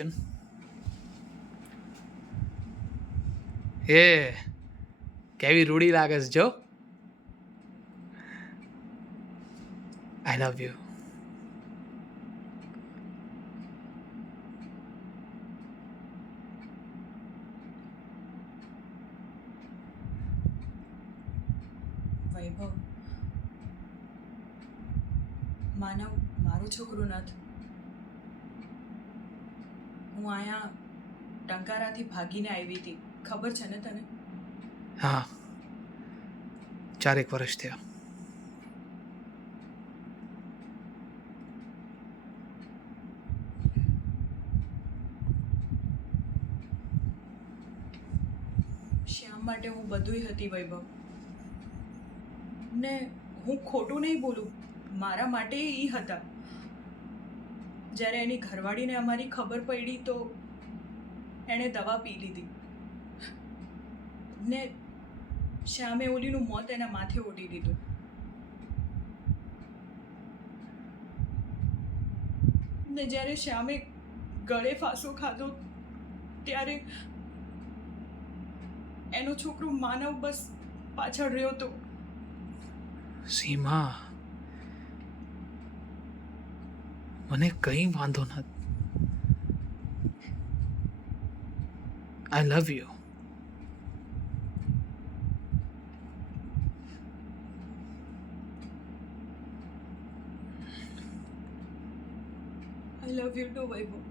Emotion. એ કેવી રૂડી લાગે છે જો. આઈ લવ યુ. વૈભવ, માનવ મારું છોકરું નથી. હું અહીંયા ટંકારાથી ભાગીને આવી હતી, ખબર છે ને તને? હા, 4 વર્ષ થયા. શ્યામ માટે હું બધુંય હતી વૈભવ. ને હું ખોટું નહીં બોલું, મારા માટે એ હતા. જ્યારે એની ઘરવાળીને અમારી ખબર પડી તો એણે દવા પી લીધી ને શ્યામે ઓલીનું મોત એના માથે ઓઢી દીધું. ને જ્યારે શ્યામે ગળે ફાંસો ખાધો ત્યારે એનો છોકરો માનવ બસ પાછળ રહ્યો હતો. સીમા, મને કંઈ વાંધો નથી. I love you. I love you too Vaibhav.